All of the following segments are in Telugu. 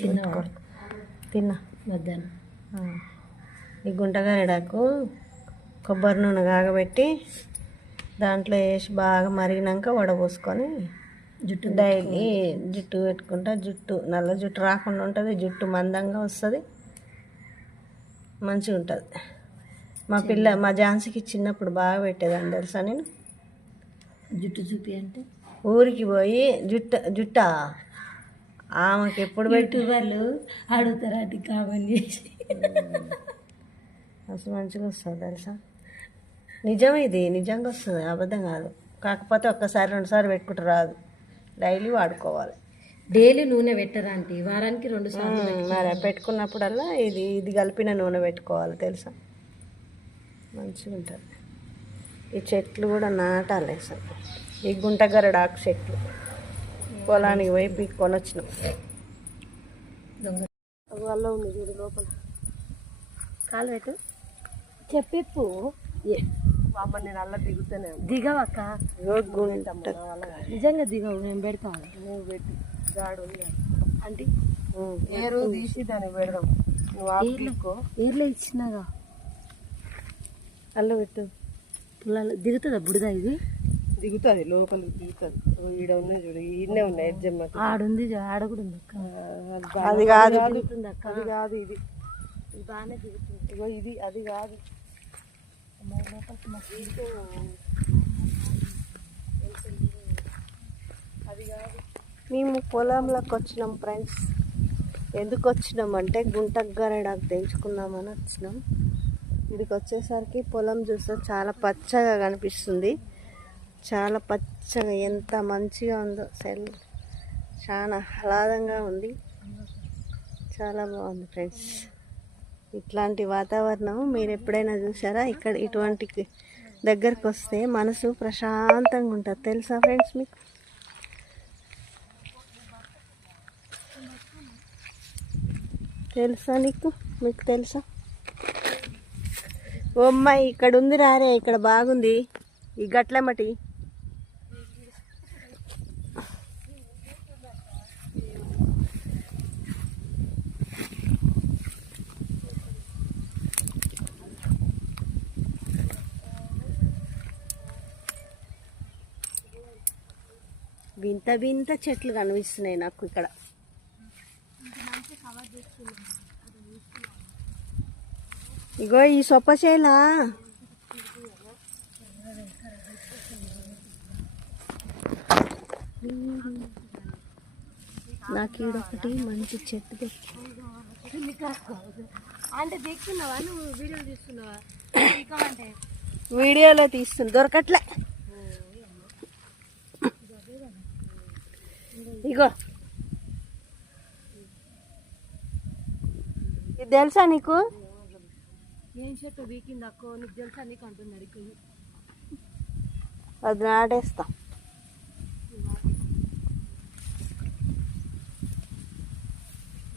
తిన్నా మధ్యాహ్నం. ఈ గుంటగరిడాకు కొబ్బరి నూనె కాగబెట్టి దాంట్లో వేసి బాగా మరిగినాక వడపోసుకొని డైలీ జుట్టు పెట్టుకుంటా. జుట్టు నల్ల జుట్టు రాకుండా ఉంటుంది, జుట్టు మందంగా వస్తుంది, మంచిగా ఉంటుంది. మా ఝాన్సీకి చిన్నప్పుడు బాగా పెట్టేదాన్ని తెలుసా నేను. జుట్టు చూపి అంటే ఊరికి పోయి జుట్ట ఆమెకి ఎప్పుడు పెట్టి వాళ్ళు అడుగుతారు అది కామని చేసి అసలు మంచిగా వస్తుంది తెలుసా. నిజం, ఇది నిజంగా వస్తుంది, అబద్ధం కాదు. కాకపోతే ఒక్కసారి 2 సార్లు పెట్టుకుంటూ రాదు, డైలీ వాడుకోవాలి. డైలీ నూనె పెట్టరా అంటే వారానికి 2 సార్లు మరి పెట్టుకున్నప్పుడల్లా ఇది కలిపిన నూనె పెట్టుకోవాలి తెలుసా, మంచిగా ఉంటుంది. ఈ చెట్లు కూడా నాటాలి అసలు. ఈ గుంటగరడాకు చెట్లు పొలానికి పోయి పీక్కొని వచ్చినాం. వల్ల ఉంది చూడు లోపల. కాలు పెట్టు చెప్పిప్పు బాబా, నేను అలా దిగుతానే దిగవక్క. నిజంగా దిగవు, నేను పెడతాను. నువ్వు పెట్టి గాడు అంటే ఏరు తీసి దాన్ని పెడదాం. నువ్వు ఏర్లో ఇచ్చినాగా అల్ల పెట్టు. దిగుతుందా బుడిద? ఇది దిగుతుంది, లోపలికి దిగుతుంది. ఈడ ఉన్నాయి చూడు, ఈడనే ఉన్నాయి ఎడ్జమ్మ. ఆడుంది, ఆడ కూడా ఉంది అక్క. అది కాదు, దిగుతుంది అక్క. అది కాదు, ఇది బాగానే దిగుతుంది. ఇగో ఇది, అది కాదు. అది కాదు. మేము పొలంలోకి వచ్చినాం ఫ్రెండ్స్. ఎందుకు వచ్చినాం అంటే గుంటగరడాకు తెంచుకుందామని వచ్చినాం. ఇక్కడికి వచ్చేసరికి పొలం చూస్తే చాలా పచ్చగా కనిపిస్తుంది. చాలా పచ్చగా, ఎంత మంచిగా ఉందో అసలు. చాలా ఆహ్లాదంగా ఉంది, చాలా బాగుంది ఫ్రెండ్స్. ఇట్లాంటి వాతావరణం మీరు ఎప్పుడైనా చూసారా? ఇక్కడ ఇటువంటి దగ్గరికి వస్తే మనసు ప్రశాంతంగా ఉంటుంది తెలుసా ఫ్రెండ్స్. మీకు తెలుసా? మీకు తెలుసా? ఓ అమ్మాయి, ఇక్కడ ఉంది రారే, ఇక్కడ బాగుంది ఈ గట్లమటి. వింత వింత చెట్లు కనిపిస్తున్నాయి నాకు ఇక్కడ. ఇగో ఈ సొప్పచేలా నాకు ఈడొకటి మంచి చెట్టు అంటే తీస్తున్నావా నువ్వు? వీడియోలు తీస్తున్నావా? వీడియోలో తీస్తుంది, దొరకట్లే. ఇగో ఇది తెలుసా నీకు? ఏం చెట్టు వీకింది అక్కో, నీకు తెలుసా? నీకు అంటున్నాడు. అది నాటేస్తా.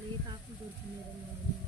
ఏ కాకులు దొరుకుతున్నాయి?